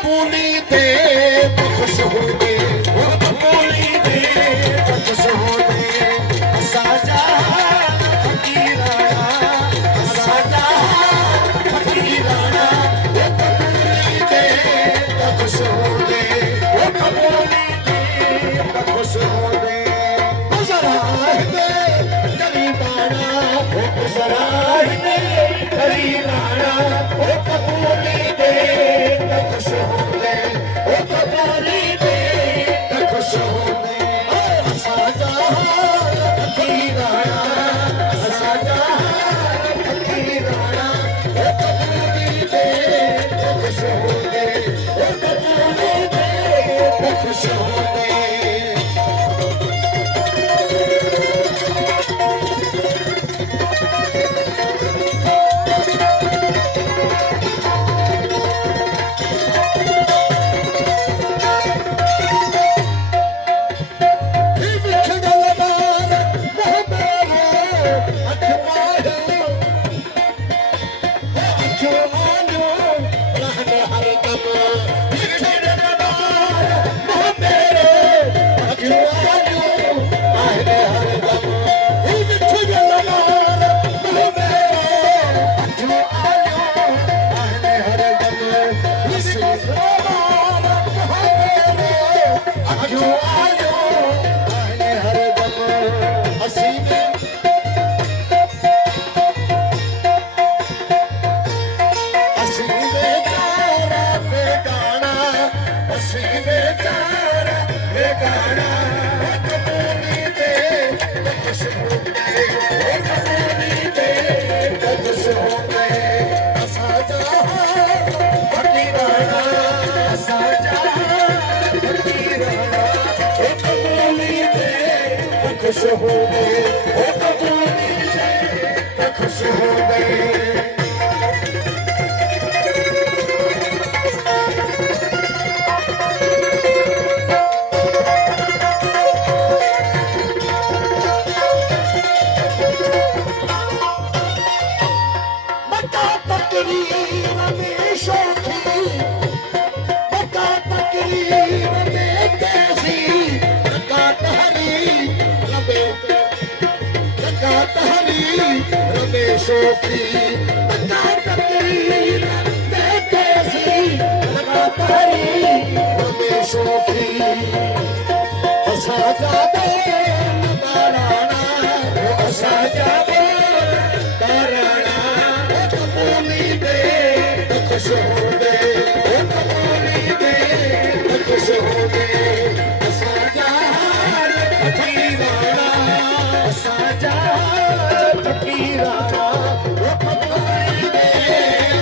कपूली दे तो खुश हो दे, वो कपूली दे तो खुश हो दे। असाजा फकीराना, असाजा फकीराना, वो कपूली दे तो खुश हो दे, वो कपूली दे तो खुश हो दे। गुजरा दे गरीबाना, वो गुजरा दे गरीबाना, वो कपूली दे तो खुश हो दे, वो कपूली दे तो खुश हो दे। असाजा फकीराना, असाजा फकीराना, वो कपूली दे तो खुश हो दे, वो कपूली दे तो खुश हो दे। खुश हो गए, वो कपूली दे तो खुश हो गए। मक्का तकरीर में शौखी, मक्का तकरीर में तेजी, मक्का तहरीर रमेशों की, मक्का तकरीर में तेजी, मक्का तहरीर रमेशों की। असाजा दे ताराना, असाजा दे ताराना, वो कपूली दे तो खुश हो दे, वो कपूली दे तो खुश हो दे। असाजा फकीराना, असाजा फकीराना, वो कपूली दे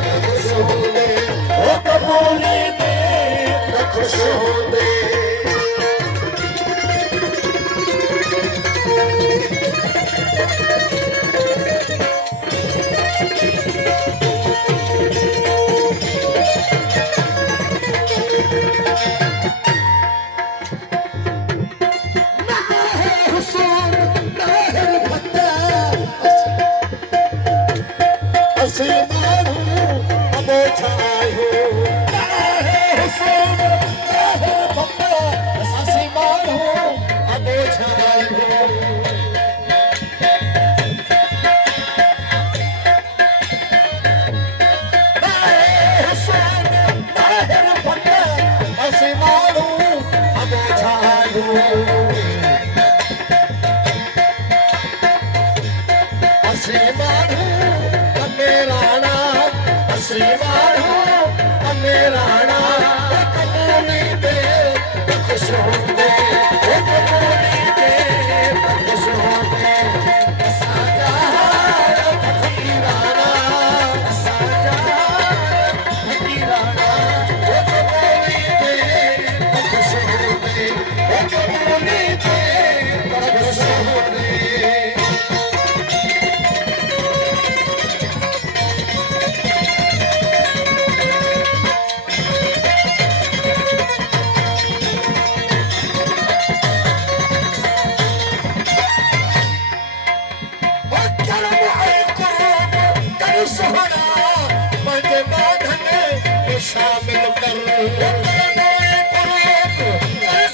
तो खुश हो दे, वो कपूली दे तो खुश हो दे। शामिल कर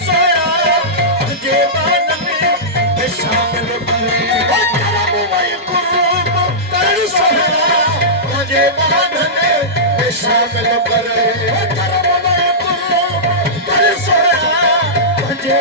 सोया मुझे बांधन में शामिल कर सोया मुझे बांधन में शामिल कर सोया मुझे